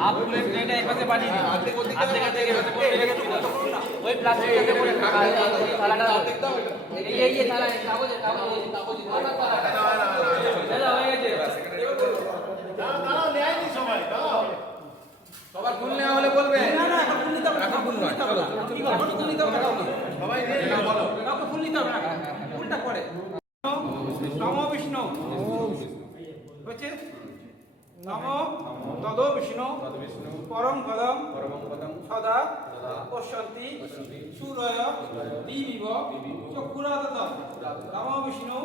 Half plate ট্রেনে এক পাশে পাঠিয়ে দিন আর্ধেক ওই প্লাস্টিকটাতে করে থালাটা এই থালা কাগজে দাদা হয়ে গেছে সবার ফুল নেওয়া হলে বলবে না ফুল নিতে হবে এখন ফুল নয় চলো এখন ফুল নিতে হবে সবাই বলো কাউকে ফুল নিতে হবে না ফুলটা পড়ে নমো বিষ্ণু হচ্ছে নমো তদো বিষ্ণু পরম পদম সদা পশ্যন্তি সূরয় দিবিব চক্ষুরাদত নমো বিষ্ণু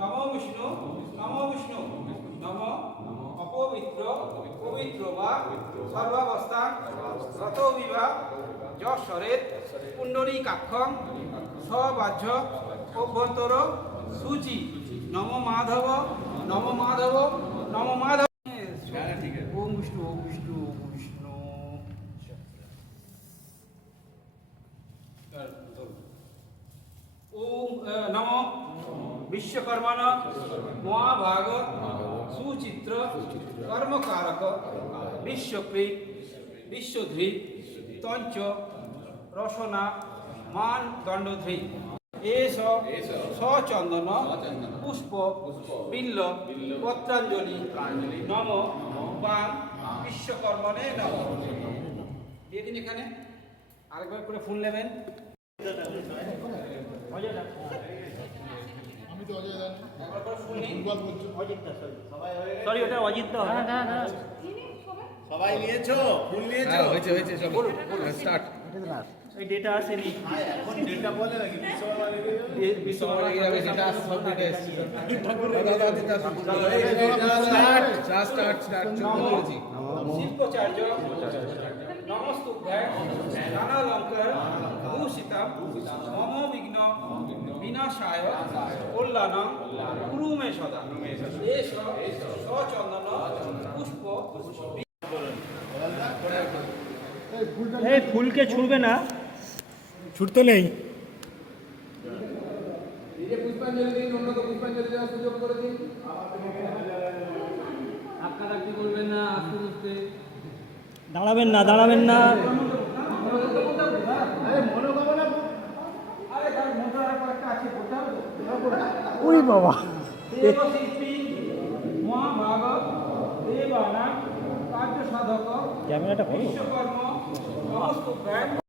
নমো বিষ্ণু নমো বিষ্ণু নম অপবিত্র পবিত্র বা সর্বাবস্থা রত বিবাহ যশ্বরের পুণ্ডরীকাক্ষং সবাহ্য অভ্যন্তর সূচি নম মাধব নম মাধব নম মাধব ওম বিষ্ণু ওম বিষ্ণু ওম বিষ্ণু ওম নম বিশ্বকর্মণ মহাভাগ সুচিত্র কর্মকারক বিশ্বপ্রীত বিশ্বধৃত তঞ্চ রসনা মান দণ্ডধৃত এষ সচন্দন পুষ্প বিল্ল পত্রাঞ্জলি নম বাম বিশ্বকর্মণে নম দিয়ে দিন এখানে আরেকবার করে ফুল নেবেন সরি ওটা অজিত তো সবাই নিয়েছো ফুল নিয়েছো হয়েছে হয়েছে সব স্টার্ট এই ডেটা আসেনি এখন ডেটা বলে নাকি বিশ্বকর্মা ডেটা সব ডেটা এসেছে স্টার্ট শিল্পচার্য নমস্তুভ্যাং নানালঙ্কার ভূষিতাম মম বিঘ্ন বিনাশায় কল্যাণং কুরু মে সদা এষ সচন্দন পুষ্প এই ফুলকে ছুঁড়বে না, ছুটতে নেই। পুষ্পাঞ্জলি দিন, অন্যকে পুষ্পাঞ্জলি দেওয়ার সুযোগ করে দিন। আপনারা কি বলবেন না আস্তে আস্তে দাঁড়াবেন না, দাঁড়াবেন না। ওই বাবা দেবশিল্পী মহাভাগব দেবানাম কার্য সাধক ক্যামেরাটা করো। বিশ্বকর্ম নমস্তুভ্যাং